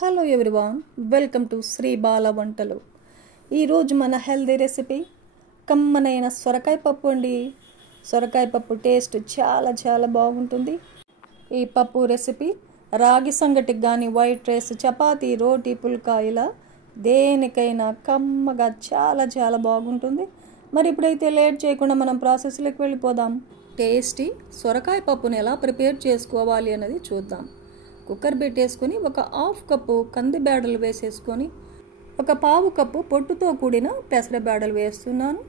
Hello everyone, welcome to Sri Bala Vantalu. ఈరోజు మన healthy recipe కమ్మనైన సొరకాయ పప్పు అండి. సొరకాయ పప్పు టేస్ట్ చాలా చాలా బాగుంటుంది. ఈ పప్పు రెసిపీ రాగి సంగటికి కానీ, వైట్ రైస్, చపాతీ, రోటీ, పుల్కా ఇలా దేనికైనా కమ్మగా చాలా చాలా బాగుంటుంది. మరి ఇప్పుడైతే లేట్ చేయకుండా మనం ప్రాసెస్లోకి వెళ్ళిపోదాం. టేస్టీ సొరకాయ పప్పుని ఎలా ప్రిపేర్ చేసుకోవాలి అన్నది చూద్దాం. కుక్కర్ పెట్టేసుకొని ఒక హాఫ్ కప్పు కంది బేడలు వేసేసుకొని ఒక పావు కప్పు పొట్టుతో కూడిన పెసరబేడలు వేస్తున్నాను.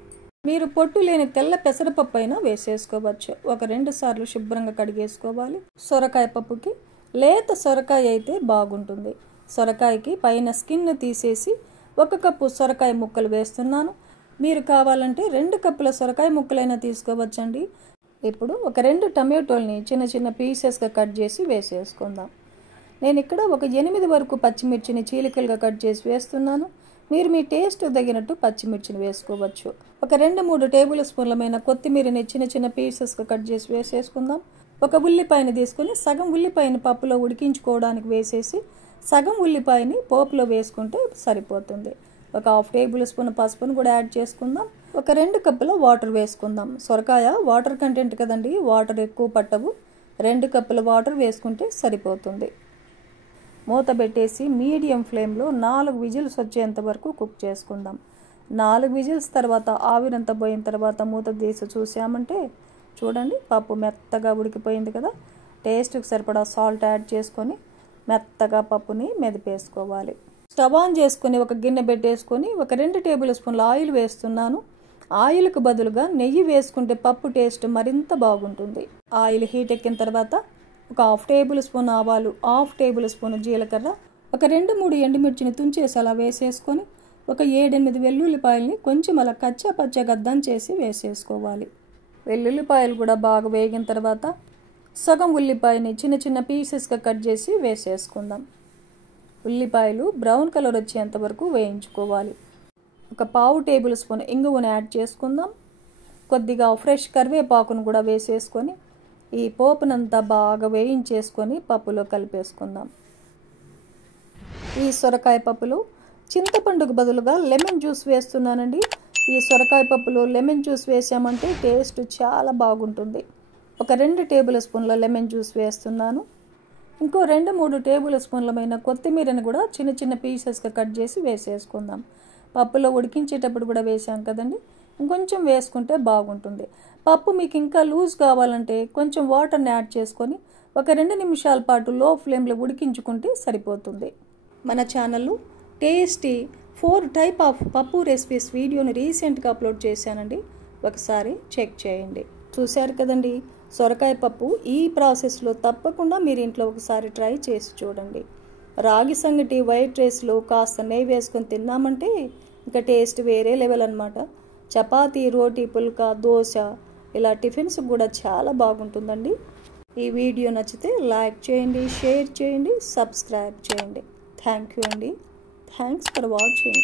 మీరు పొట్టు లేని తెల్ల పెసరపప్పు అయినా వేసేసుకోవచ్చు. ఒక 2 సార్లు శుభ్రంగా కడిగేసుకోవాలి. సొరకాయ పప్పుకి లేత సొరకాయ అయితే బాగుంటుంది. సొరకాయకి పైన స్కిన్ తీసేసి 1 కప్పు సొరకాయ ముక్కలు వేస్తున్నాను. మీరు కావాలంటే 2 కప్పుల సొరకాయ ముక్కలైనా తీసుకోవచ్చండి. ఇప్పుడు ఒక 2 టమాటోల్ని చిన్న చిన్న పీసెస్గా కట్ చేసి వేసేసుకుందాం. నేను ఇక్కడ ఒక 8 వరకు పచ్చిమిర్చిని చీలికలుగా కట్ చేసి వేస్తున్నాను. మీరు మీ టేస్ట్ తగినట్టు పచ్చిమిర్చిని వేసుకోవచ్చు. ఒక 2-3 టేబుల్ స్పూన్లమైన కొత్తిమీరని చిన్న చిన్న పీసెస్గా కట్ చేసి వేసేసుకుందాం. ఒక ఉల్లిపాయని తీసుకుని సగం ఉల్లిపాయని పప్పులో ఉడికించుకోవడానికి వేసేసి సగం ఉల్లిపాయని పోపులో వేసుకుంటే సరిపోతుంది. ఒక హాఫ్ టేబుల్ స్పూన్ పసుపును కూడా యాడ్ చేసుకుందాం. ఒక 2 కప్పుల వాటర్ వేసుకుందాం. సొరకాయ వాటర్ కంటెంట్ కదండి, వాటర్ ఎక్కువ పట్టవు. 2 కప్పుల వాటర్ వేసుకుంటే సరిపోతుంది. మూత పెట్టేసి మీడియం ఫ్లేమ్లో 4 విజిల్స్ వచ్చేంత వరకు కుక్ చేసుకుందాం. 4 విజిల్స్ తర్వాత ఆవిరంతా పోయిన తర్వాత మూత తీసి చూసామంటే చూడండి, పప్పు మెత్తగా ఉడికిపోయింది కదా. టేస్ట్కి సరిపడా సాల్ట్ యాడ్ చేసుకొని మెత్తగా పప్పుని మెదిపేసుకోవాలి. స్టవ్ ఆన్ చేసుకొని ఒక గిన్నె పెట్టేసుకొని ఒక 2 టేబుల్ స్పూన్ల ఆయిల్ వేస్తున్నాను. ఆయిల్కు బదులుగా నెయ్యి వేసుకుంటే పప్పు టేస్ట్ మరింత బాగుంటుంది. ఆయిల్ హీట్ ఎక్కిన తర్వాత ఒక హాఫ్ టేబుల్ స్పూన్ ఆవాలు, హాఫ్ టేబుల్ స్పూన్ జీలకర్ర, ఒక 2-3 ఎండుమిర్చిని తుంచేసి అలా వేసేసుకొని ఒక 7-8 వెల్లుల్లిపాయలని కొంచెం అలా కచ్చా పచ్చగా దంచేసి వేసేసుకోవాలి. వెల్లుల్లిపాయలు కూడా బాగా వేగిన తర్వాత సగం ఉల్లిపాయని చిన్న చిన్న పీసెస్గా కట్ చేసి వేసేసుకుందాం. ఉల్లిపాయలు బ్రౌన్ కలర్ వచ్చేంత వరకు వేయించుకోవాలి. ఒక పావు టేబుల్ స్పూన్ ఇంగువను యాడ్ చేసుకుందాం. కొద్దిగా ఫ్రెష్ కరివేపాకును కూడా వేసేసుకొని ఈ పోపునంతా బాగా వేయించేసుకొని పప్పులో కలిపేసుకుందాం. ఈ సొరకాయ పప్పులో చింతపండుకు బదులుగా లెమన్ జ్యూస్ వేస్తున్నానండి. ఈ సొరకాయ పప్పులో లెమన్ జ్యూస్ వేసామంటే టేస్ట్ చాలా బాగుంటుంది. ఒక 2 టేబుల్ స్పూన్ల లెమన్ జ్యూస్ వేస్తున్నాను. ఇంకో 2-3 టేబుల్ స్పూన్లమైన కొత్తిమీరని కూడా చిన్న చిన్న పీసెస్గా కట్ చేసి వేసేసుకుందాం. పప్పులో ఉడికించేటప్పుడు కూడా వేసాం కదండి, ఇంకొంచెం వేసుకుంటే బాగుంటుంది. పప్పు మీకు ఇంకా లూజ్ కావాలంటే కొంచెం వాటర్ని యాడ్ చేసుకొని ఒక 2 నిమిషాల పాటు లో ఫ్లేమ్లో ఉడికించుకుంటే సరిపోతుంది. మన ఛానల్లో టేస్టీ 4 టైప్ ఆఫ్ పప్పు రెసిపీస్ వీడియోని రీసెంట్గా అప్లోడ్ చేశానండి, ఒకసారి చెక్ చేయండి. చూశారు కదండి, సొరకాయ పప్పు ఈ ప్రాసెస్లో తప్పకుండా మీరు ఇంట్లో ఒకసారి ట్రై చేసి చూడండి. రాగి సంగటి, వైట్ రైస్లో కాస్త నెయ్యి వేసుకొని తిన్నామంటే ఇంకా టేస్ట్ వేరే లెవెల్ అనమాట. చపాతీ, రోటీ, పుల్కా, దోశ ఇలా టిఫిన్స్ కూడా చాలా బాగుంటుందండి. ఈ వీడియో నచ్చితే లైక్ చేయండి, షేర్ చేయండి, సబ్స్క్రైబ్ చేయండి. థ్యాంక్ యూ అండి. Thanks for watching.